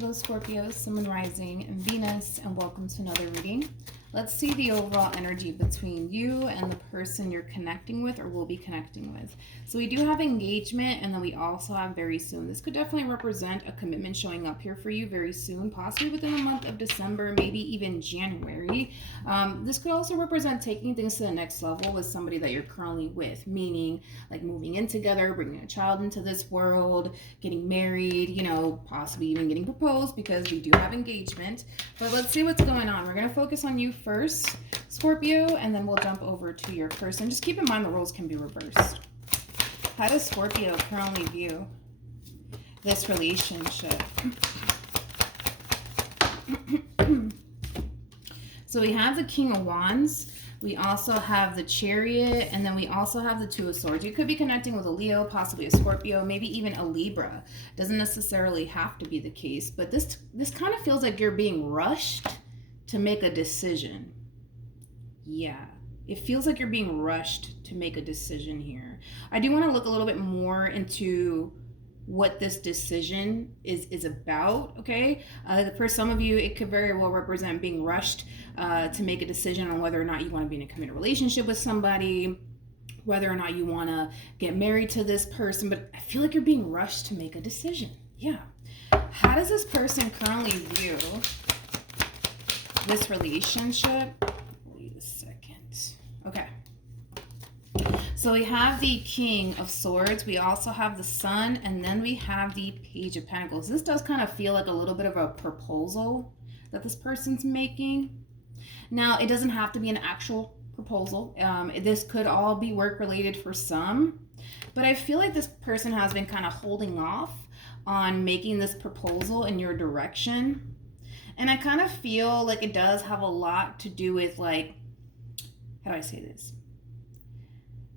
Hello Scorpio, Sun, Moon, Rising, and Venus, and welcome to another reading. Let's see the overall energy between you and the person you're connecting with or will be connecting with. So we do have engagement, and then we also have very soon. This could definitely represent a commitment showing up here for you very soon, possibly within the month of December, maybe even January. This could also represent taking things to the next level with somebody that you're currently with, meaning like moving in together, bringing a child into this world, getting married, you know, possibly even getting proposed because we do have engagement. But let's see what's going on. We're going to focus on you first, Scorpio, and then we'll jump over to your person. Just keep in mind the roles can be reversed. How does Scorpio currently view this relationship? So we have the King of Wands. We also have the Chariot, and then we also have the Two of Swords. You could be connecting with a Leo, possibly a Scorpio, maybe even a Libra. Doesn't necessarily have to be the case, but this kind of feels like you're being rushed to make a decision. Yeah, it feels like you're being rushed to make a decision here. I do want to look a little bit more into what this decision is about, okay? For some of you, it could very well represent being rushed to make a decision on whether or not you want to be in a committed relationship with somebody, whether or not you want to get married to this person, but I feel like you're being rushed to make a decision. Yeah. How does this person currently view this relationship? Wait a second. Okay. So we have the King of Swords, we also have the Sun, and then we have the Page of Pentacles. This does kind of feel like a little bit of a proposal that this person's making. Now, it doesn't have to be an actual proposal. This could all be work related for some, but I feel like this person has been kind of holding off on making this proposal in your direction. And I kind of feel like it does have a lot to do with, like, how do I say this?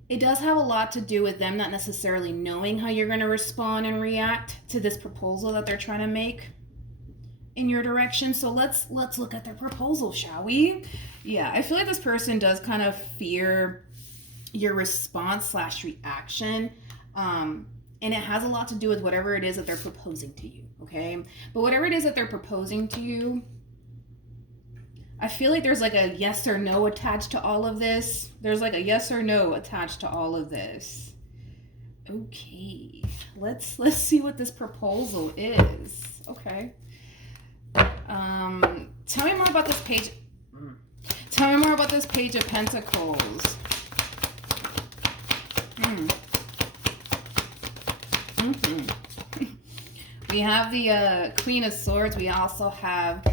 It does have a lot to do with them not necessarily knowing how you're going to respond and react to this proposal that they're trying to make in your direction. So let's look at their proposal, shall we? Yeah, I feel like this person does kind of fear your response / reaction. And it has a lot to do with whatever it is that they're proposing to you, okay? But whatever it is that they're proposing to you, I feel like there's like a yes or no attached to all of this. There's like a yes or no attached to all of this. Okay, let's see what this proposal is. Okay. Tell me more about this page. Tell me more about this Page of Pentacles. We have the Queen of Swords. We also have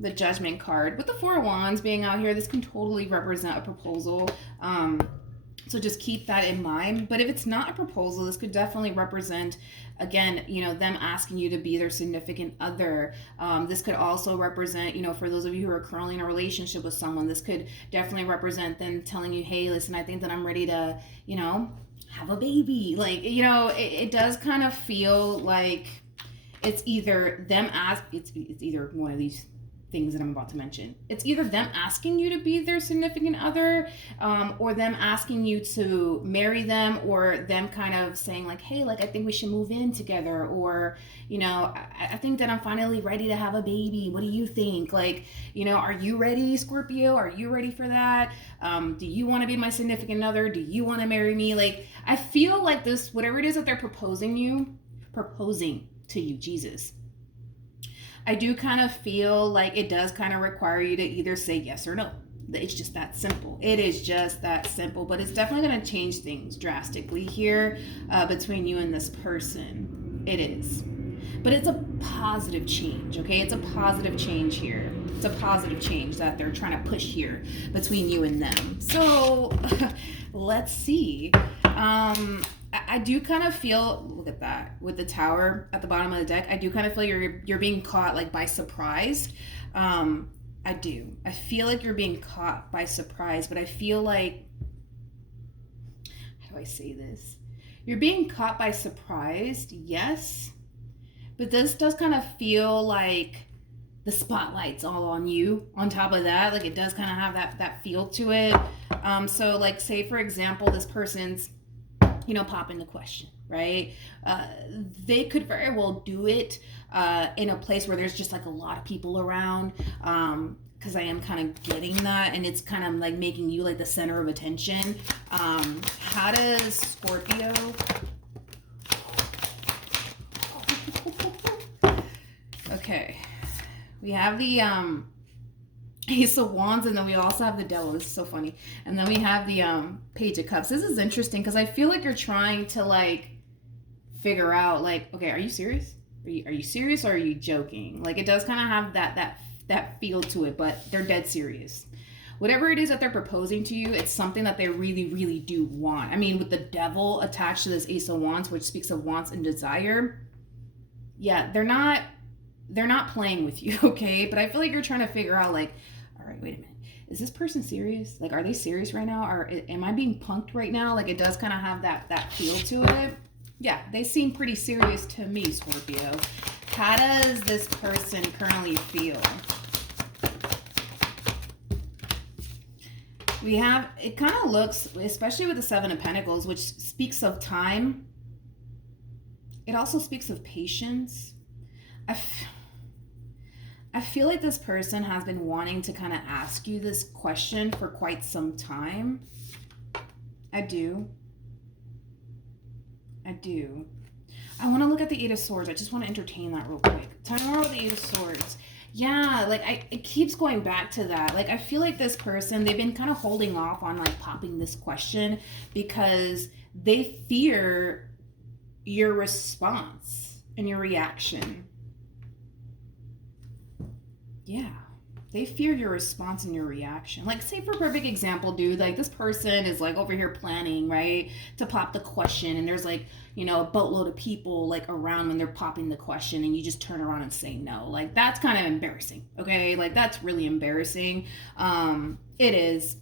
the Judgment card. With the Four of Wands being out here, this can totally represent a proposal. So just keep that in mind. But if it's not a proposal, this could definitely represent, again, you know, them asking you to be their significant other. This could also represent, you know, for those of you who are currently in a relationship with someone, this could definitely represent them telling you, hey, listen, I think that I'm ready to, you know, have a baby. Like, you know, it does kind of feel like it's either them it's either one of these things that I'm about to mention. It's either them asking you to be their significant other, or them asking you to marry them, or them kind of saying like, hey, like, I think we should move in together, or, you know, I think that I'm finally ready to have a baby. What do you think? Like, you know, are you ready, Scorpio? Are you ready for that? Do you want to be my significant other? Do you want to marry me? Like, I feel like this, whatever it is that they're proposing to you, Jesus, I do kind of feel like it does kind of require you to either say yes or no. It's just that simple. It is just that simple, but it's definitely going to change things drastically here between you and this person. It is. But it's a positive change, okay? It's a positive change here. It's a positive change that they're trying to push here between you and them. So let's see. I do kind of feel, look at that, with the Tower at the bottom of the deck, I do kind of feel you're being caught like by surprise. I do. I feel like you're being caught by surprise, but I feel like, how do I say this? You're being caught by surprise, yes, but this does kind of feel like the spotlight's all on you on top of that. Like, it does kind of have that feel to it. So like, say for example, this person's, you know, popping the question. right? They could very well do it in a place where there's just like a lot of people around. Because I am kind of getting that, and it's kind of like making you like the center of attention. How does Scorpio? Okay, we have the Ace of Wands, and then we also have the Devil. This is so funny. And then we have the Page of Cups. This is interesting because I feel like you're trying to like figure out like, okay, are you serious? Are you serious, or are you joking? Like, it does kind of have that feel to it, but they're dead serious. Whatever it is that they're proposing to you, it's something that they really, really do want. I mean, with the Devil attached to this Ace of Wands, which speaks of wants and desire, yeah, they're not playing with you, okay? But I feel like you're trying to figure out like, all right, wait a minute. Is this person serious? Like, are they serious right now? Or am I being punked right now? Like, it does kind of have that feel to it. Yeah, they seem pretty serious to me, Scorpio. How does this person currently feel? We have, it kind of looks, especially with the Seven of Pentacles, which speaks of time. It also speaks of patience. I feel like this person has been wanting to kind of ask you this question for quite some time. I do. I want to look at the Eight of Swords. I just want to entertain that real quick. Tell me more about the Eight of Swords. Yeah, like it keeps going back to that. Like, I feel like this person, they've been kind of holding off on like popping this question because they fear your response and your reaction. Yeah, they fear your response and your reaction. Like, say for a perfect example, dude, like this person is like over here planning, right, to pop the question, and there's like, you know, a boatload of people like around when they're popping the question, and you just turn around and say no. Like, that's kind of embarrassing, okay? Like, that's really embarrassing. It is.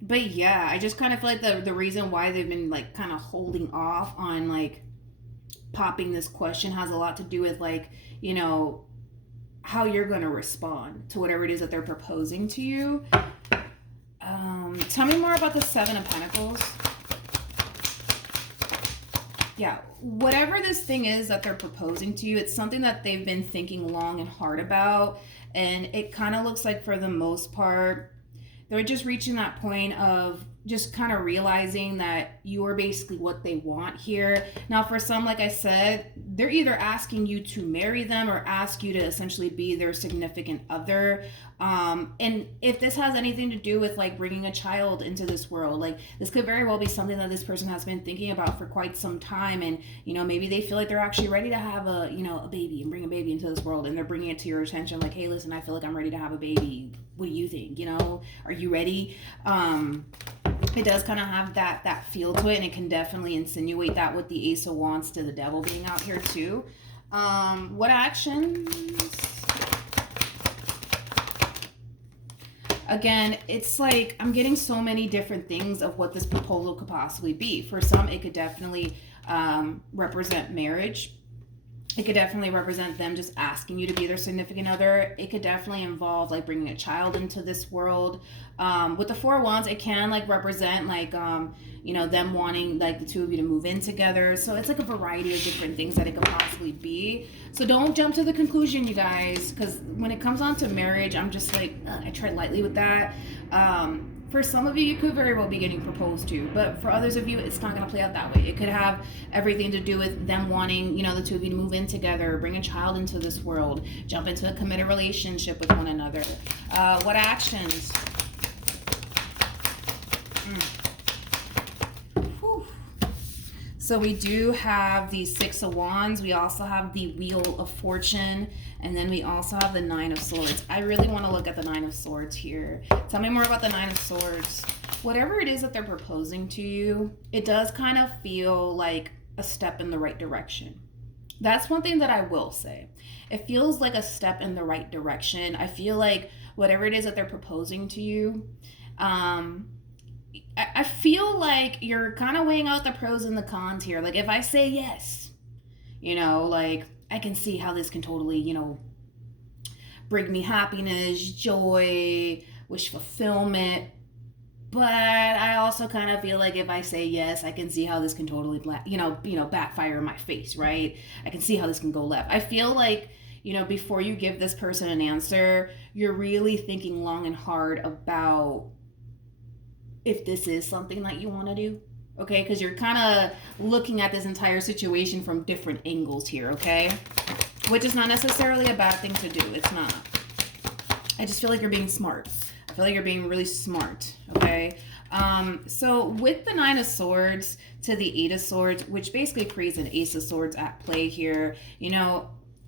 But yeah, I just kind of feel like the reason why they've been like kind of holding off on like popping this question has a lot to do with like, you know, how you're going to respond to whatever it is that they're proposing to you. Tell me more about the Seven of Pentacles. Yeah, whatever this thing is that they're proposing to you, it's something that they've been thinking long and hard about. And it kind of looks like for the most part, they're just reaching that point of just kind of realizing that you are basically what they want here. Now, for some, like I said, they're either asking you to marry them or ask you to essentially be their significant other. And if this has anything to do with like bringing a child into this world, like this could very well be something that this person has been thinking about for quite some time. And, you know, maybe they feel like they're actually ready to have a, you know, a baby and bring a baby into this world. And they're bringing it to your attention like, hey, listen, I feel like I'm ready to have a baby. What do you think? You know, are you ready? It does kind of have that feel to it, and it can definitely insinuate that with the Ace of Wands to the Devil being out here too. What actions? Again, it's like I'm getting so many different things of what this proposal could possibly be. For some, it could definitely represent marriage. It could definitely represent them just asking you to be their significant other. It could definitely involve like bringing a child into this world. With the Four of Wands, it can like represent like, you know, them wanting like the two of you to move in together. So it's like a variety of different things that it could possibly be. So don't jump to the conclusion, you guys, because when it comes on to marriage, I'm just like, I tread lightly with that. For some of you, you could very well be getting proposed to, but for others of you, it's not going to play out that way. It could have everything to do with them wanting, you know, the two of you to move in together, bring a child into this world, jump into a committed relationship with one another. What actions? So we do have the Six of Wands. We also have the Wheel of Fortune. And then we also have the Nine of Swords. I really want to look at the Nine of Swords here. Tell me more about the Nine of Swords. Whatever it is that they're proposing to you, it does kind of feel like a step in the right direction. That's one thing that I will say. It feels like a step in the right direction. I feel like whatever it is that they're proposing to you, I feel like you're kind of weighing out the pros and the cons here. Like, if I say yes, you know, like, I can see how this can totally, you know, bring me happiness, joy, wish fulfillment. but I also kind of feel like if I say yes, I can see how this can totally, backfire in my face, right? I can see how this can go left. I feel like, before you give this person an answer, you're really thinking long and hard about if this is something that you want to do. Okay, because you're kind of looking at this entire situation from different angles here, okay? Which is not necessarily a bad thing to do. It's not. I just feel like you're being smart. I feel like you're being really smart, okay? So with the Nine of Swords to the Eight of Swords, which basically creates an Ace of Swords at play here,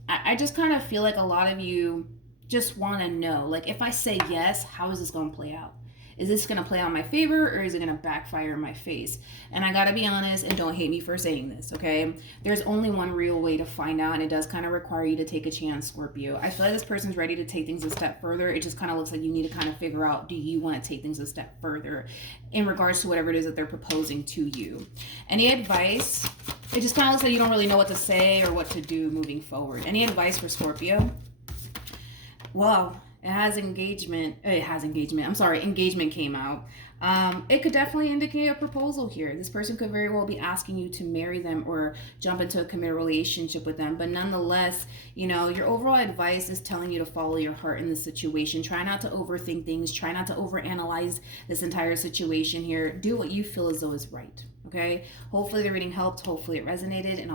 I just kind of feel like a lot of you just want to know, like, if I say yes, how is this going to play out? Is this going to play out in my favor, or is it going to backfire in my face? And I got to be honest, and don't hate me for saying this, okay? There's only one real way to find out, and it does kind of require you to take a chance, Scorpio. I feel like this person's ready to take things a step further. It just kind of looks like you need to kind of figure out, do you want to take things a step further in regards to whatever it is that they're proposing to you? Any advice? It just kind of looks like you don't really know what to say or what to do moving forward. Any advice for Scorpio? Well, engagement came out. It could definitely indicate a proposal here. This person could very well be asking you to marry them or jump into a committed relationship with them. But nonetheless, your overall advice is telling you to follow your heart in this situation. Try not to overthink things. Try not to overanalyze this entire situation here. Do what you feel as though is right. Okay? Hopefully the reading helped. Hopefully it resonated. And I'll